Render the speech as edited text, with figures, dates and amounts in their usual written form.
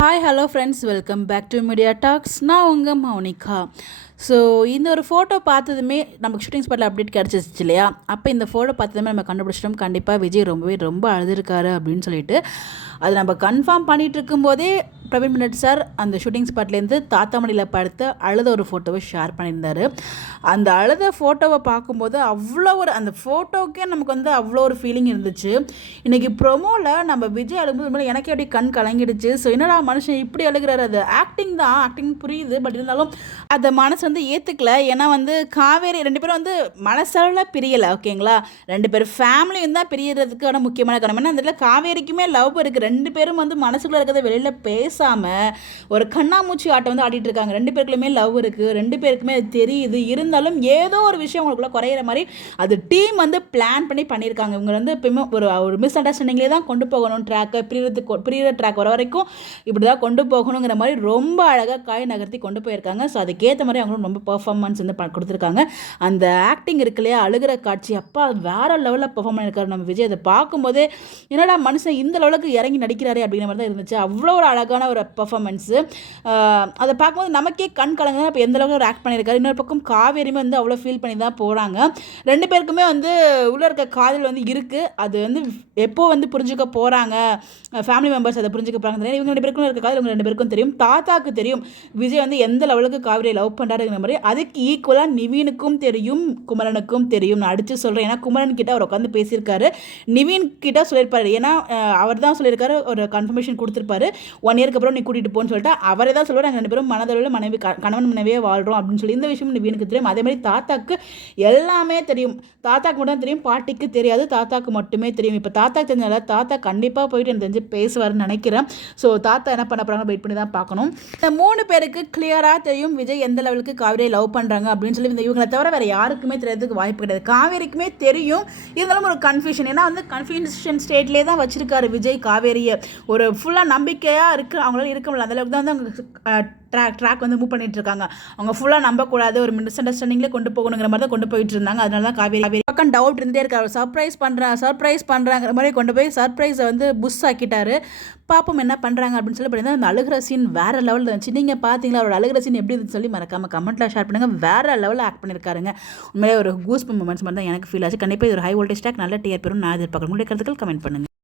Hi hello friends, welcome back to media talks. நான் உங்கள் Mounika. So இந்த ஒரு ஃபோட்டோ பார்த்ததுமே நமக்கு ஷூட்டிங் ஸ்பாட்டில் அப்டேட் கிடச்சிச்சு இல்லையா? அப்போ இந்த ஃபோட்டோ பார்த்ததுமே நம்ம கண்டுபிடிச்சிட்டோம், கண்டிப்பாக விஜய் ரொம்ப அழுதுருக்காரு அப்படின்னு சொல்லிட்டு. அது நம்ம கன்ஃபார்ம் பண்ணிகிட்டு இருக்கும்போதே பிரவீன் மின்னட் சார் அந்த ஷூட்டிங் ஸ்பாட்லேருந்து தாத்தா மடியில் படுத்து அழுத ஒரு ஃபோட்டோவை ஷேர் பண்ணியிருந்தார். அந்த அழுத ஃபோட்டோவை பார்க்கும்போது அவ்வளோ ஒரு அந்த ஃபோட்டோக்கே நமக்கு அவ்வளோ ஒரு ஃபீலிங் இருந்துச்சு. இன்றைக்கி ப்ரொமோவில் நம்ம விஜய் அழுகும்போது எனக்கே அப்படியே கண் கலங்கிடுச்சு. ஸோ என்னடா மனுஷன் இப்படி அழுகிறாரு, அது ஆக்டிங் தான், ஆக்டிங் புரியுது, பட் இருந்தாலும் அதை மனசு ஏற்றுக்கல. ஏன்னா காவேரி ரெண்டு பேரும் மனசளவில் பிரியலை, ஓகேங்களா? ரெண்டு பேரும் ஃபேமிலியும் தான் பிரியறதுக்கான முக்கியமான காரணம். ஏன்னா அந்த இடத்துல காவேரிக்குமே லவ் இருக்குது. ரெண்டு பேரும் மனசுக்குள்ளே இருக்கிறத வெளியில் பேசாமல் ஒரு கண்ணாமூச்சி ஆட்டம் ஆடிட்டு இருக்காங்க. ரெண்டு பேருக்குமே லவ் இருக்குது, ரெண்டு பேருக்குமே அது தெரியுது. இருந்தாலும் ஏதோ ஒரு விஷயம் உங்களுக்குள்ள குறையிற மாதிரி அது டீம் பிளான் பண்ணி பண்ணியிருக்காங்க. இவங்க எப்பயுமே ஒரு மிஸ் அண்டர்ஸ்டாண்டிங்லேயே தான் கொண்டு போகணும் ட்ராக்கை, பிரியிற ட்ராக் வர வரைக்கும் இப்படி தான் கொண்டு போகணுங்கிற மாதிரி ரொம்ப அழகாக காய் நகர்த்தி கொண்டு போயிருக்காங்க. ஸோ அதுக்கேற்ற மாதிரி அவங்களும் ரொம்ப பர்ஃபார்மன்ஸ் கொடுத்துருக்காங்க. அந்த ஆக்டிங் இருக்கு இல்லையா, அழுகிற காட்சி, அப்பா வேற லெவலில் பர்ஃபார்ம் பண்ணியிருக்காரு நம்ம விஜய். அதை பார்க்கும்போதே என்னடா மனுஷன் இந்த லெவலுக்கு இறங்கி நடிக்கிறாரு அப்படிங்கிற மாதிரி தான் இருந்துச்சு. அவ்வளோ ஒரு அழகான ஒரு பர்ஃபார்மன்ஸு. அதை பார்க்கும்போது நமக்கே கண் கலங்க. இப்போ எந்த அளவுக்கு ஒரு ஆக்ட் பண்ணியிருக்காரு. இன்னொரு பக்கம் காவேரியுமே அவ்வளோ ஃபீல் பண்ணி தான் போகிறாங்க. ரெண்டு பேருக்குமே உள்ளே இருக்க காதல் இருக்குது. அது எப்போ புரிஞ்சுக்க போகிறாங்க, ஃபேமிலி மெம்பர்ஸ் அதை புரிஞ்சுக்க போகிறாங்க தெரியும். இவங்க ரெண்டு பேருக்கும் இருக்க காதல் இவங்க ரெண்டு பேருக்கும் தெரியும். தாத்தாக்கு தெரியும் விஜய் எந்த லெவலுக்கு காவேரியை லவ் பண்ணுறாருங்கிற மாதிரி. அதுக்கு ஈக்குவலாக நிவீனுக்கும் தெரியும், குமரனுக்கும் தெரியும். நான் அடித்து சொல்கிறேன். ஏன்னா குமரன் கிட்ட அவர் உட்காந்து பேசியிருக்காரு, நிவீன் கிட்ட சொல்லியிருப்பாரு. ஏன்னா அவர் தான் சொல்லியிருக்காரு, ஒரு கன்ஃபர்மேஷன் கொடுத்துருப்பாரு, 1 இயருக்கு அப்புறம் நீ கூட்டிகிட்டு போன்னு சொல்லிட்டு. அவரே தான் சொல்லுவார், நாங்கள் ரெண்டு பேரும் மனதளவில் மனைவி கணவன் மனைவியே வாழ்கிறோம் அப்படின்னு சொல்லி. இந்த விஷயம் நிவீனுக்கு தெரியும். அதே மாதிரி தாத்தாக்கு எல்லாமே தெரியும். தாத்தாக்கு மட்டும் தெரியும், பாட்டிக்கு தெரியாது. தாத்தாக்கு மட்டுமே தெரியும். இப்போ தாத்தாக்கு தெரிஞ்சால தாத்தா கண்டிப்பாக போயிட்டு எனக்கு தெரிஞ்சு பேசுவார்னு நினைக்கிறேன். ஸோ தாத்தா என்ன பண்ண போகிறாங்க வெயிட் பண்ணி தான் பார்க்கணும். இந்த 3 பேருக்கு கிளியராக தெரியும் விஜய் எந்த லெவலுக்கு காவேரியை லவ் பண்ணுறாங்க அப்படின்னு சொல்லி. இவங்களை தவிர வேறு யாருக்குமே தெரியறதுக்கு வாய்ப்பு கிடையாது. காவேரிக்குமே தெரியும், இருந்தாலும் ஒரு கன்ஃபியூஷன். ஏன்னா கன்ஃபியூஷன் ஸ்டேட்லேயே தான் வச்சிருக்காரு விஜய் காவேரியை. ஒரு ஃபுல்லாக நம்பிக்கையாக இருக்குது அவங்களால இருக்க முடியல. அந்தளவுக்கு தான் அவங்க ட்ராக் மூவ் பண்ணிட்டு இருக்காங்க. அவங்க ஃபுல்லாக நம்பக்கூடாது, ஒரு மிஸ் அண்டர்ஸ்டாண்டிங்லேயே கொண்டு போகணுங்கிற மாதிரி தான் கொண்டு போயிட்டு இருந்தாங்க. அதனால தான் காவேரி பக்கம் டவுட் இருந்தே இருக்காரு. சர்ப்ரைஸ் பண்ணுறாங்கிற மாதிரி கொண்டு போய் சர்ப்ரைஸை புஷ் ஆக்கிட்டாரு. பாப்போம் என்ன பண்ணுறாங்க அப்படின்னு சொல்லி. பார்த்தீங்கன்னா அந்த அழுகிற சீன் வேறு லெவலில் இருந்துச்சு. நீங்கள் பார்த்தீங்களா அவரோட அழுகிற சீன் எப்படி இருந்துச்சு சொல்லி மறக்காமல் கமெண்ட்டில் ஷேர் பண்ணுங்கள். வேறு லெவலில் ஆக்ட் பண்ணியிருக்காருங்க. உண்மையிலே ஒரு கூஸ் மூமெண்ட்ஸ் மாதிரி தான் எனக்கு ஃபீல் ஆச்சு. கண்டிப்பாக இது ஒரு ஹை வோல்டேஜ் ட்ராக், நல்ல டிஆர்பி வரும் நான் எதிர்பார்க்குறேன். உங்களுடைய கருத்துக்கள் கமெண்ட் பண்ணுங்கள்.